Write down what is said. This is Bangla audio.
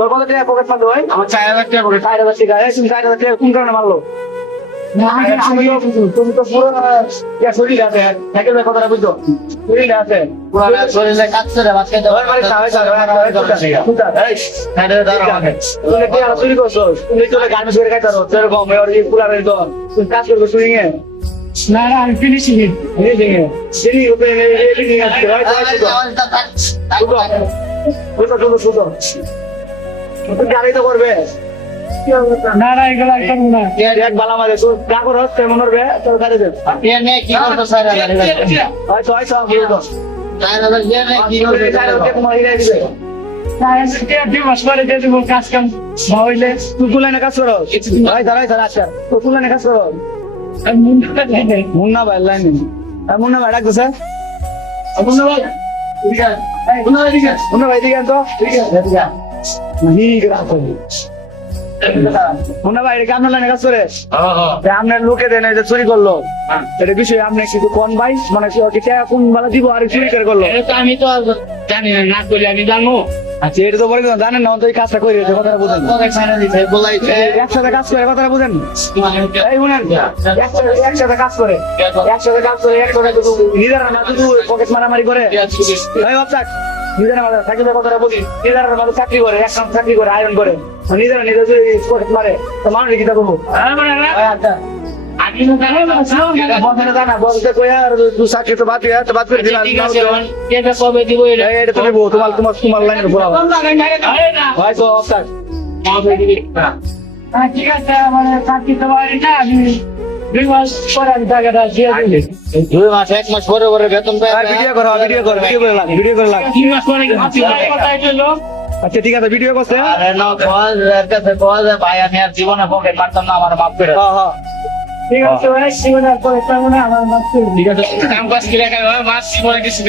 তোর কত টাকা পকেট মারলো ভাই? আমার 4000 টাকা পকেট। 4000 টাকা। এই তুমি 4000 টাকা কোন কারণে মারলো? তুমি তো পুরো শরীর আছে, সাইকেলের কথাটা বুঝছো, শরীর আছে পুরো শরীরে কাজ করে বাস খেতে ওর বাড়ি যাবে, তুমি কি আর চুরি করছো? তুমি তো গার্মেন্টস করে খাইতে পারো, সেরকম ওর এই কুলারের দল তুমি কাজ করবে সুইং এ। না না আমি ফিনিশিং এ ফিনিশিং এ যিনি উপরে এডিটিং আছে ভাই তুমি গাড়ি তো করবে না না এগুলো আর করবো না। এক বালা মারে তুই যা করো তেমন করবে তোর গাড়ি দেবে কি করতো 4000 হয়তো হয়তো বলতো 4000 দিয়ে কি করতো? তোমার হিরাই দিবে। 2 মাস পরে দিয়ে দেবো কাজ কাম হইলে। তুই কুলানে কাজ করো ভাই দাঁড়াই দাঁড়া আচ্ছা তুই কুলানে কাজ করো মুন্না ভাই লাইন মুন্না ভাই ডাকতো স্যার মুন্না ভাই মুন্না ভাই দিকে তো ঠিক আছে মুন্না ভাই এটা আপনার লাইনে কাজ করে আপনার লোকে দেন যে চুরি করলো এটা বিষয়ে আপনি কিছু কোন ভাই মানে কোন বেলা দিব আর চুরি করে করলো আমি তো জানি না, না করলে আমি জানবো। আচ্ছা এটা তো বলে জানেন না তো এই কাজটা করে দিয়েছে কথাটা বুঝেন পকেট মারা দিছে বলাইছে। একসাথে কাজ করে কথাটা বুঝেন এই শুনেন একসাথে কাজ করে একসাথে নিজেরা না শুধু পকেট মারামারি করে এই বাচ্চা নিজেরা মাঝে চাকরির কথাটা বুঝি নিজেরা মাঝে চাকরি করে এক কাম চাকরি করে আয়রন করে নিজেরা নিজে যদি পকেট মারে তো মানুষ কি তা করবো আচ্ছা আমি তো জানি না, বন্ধনে জানা বলতে কই আর তুই চাকরি তো বাদ করে দিলাম ঠিক আছে, এটা কবে দিব এটা? এটা তুমি তোমার লাইনের বলাবো হয়তো অবস্থায় ঠিক আছে, মানে চাকরি তো পারি না, আমি 2 মাস পরে আমি টাকাটা দিয়ে দিই। 2 মাস 1 মাস পরে পরে বেতন পায়। ভিডিও করে লাগ 2 মাস পরে কথা হইলো। আচ্ছা ঠিক আছে ভিডিও করছে আরে না কল কাছে কল ভাই আমি আর জীবনে পকেট মারতাম না, আমার মাফ করে দাও। হ্যাঁ হ্যাঁ ঠিক আছে ভাই, জীবনের পরে তেমন আমার মাস ঠিক আছে কাম কাজ কি লেখা হয় মাস জীবনে কিছু